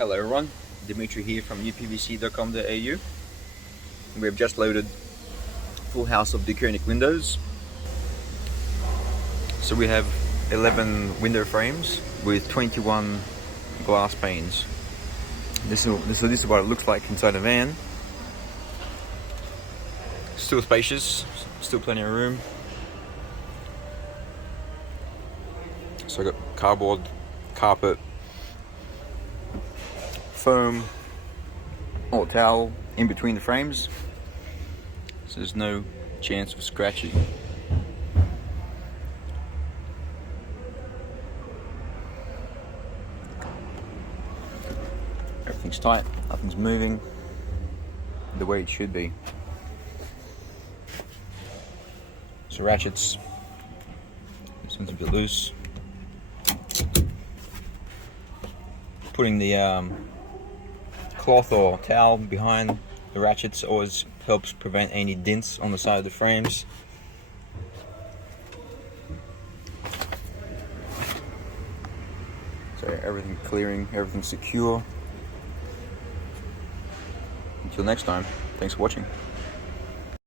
Hello everyone, Dimitri here from uPVC.com.au. We have just loaded full house of Deceuninck windows. So we have 11 window frames with 21 glass panes. This is what it looks like inside a van. Still spacious, still plenty of room. So I got cardboard, carpet, foam or towel in between the frames, so there's no chance of scratching. Everything's tight, nothing's moving the way it should be. So ratchets, this one's a bit loose. Putting the cloth or towel behind the ratchets always helps prevent any dents on the side of the frames. So everything clearing, everything secure. Until next time, thanks for watching.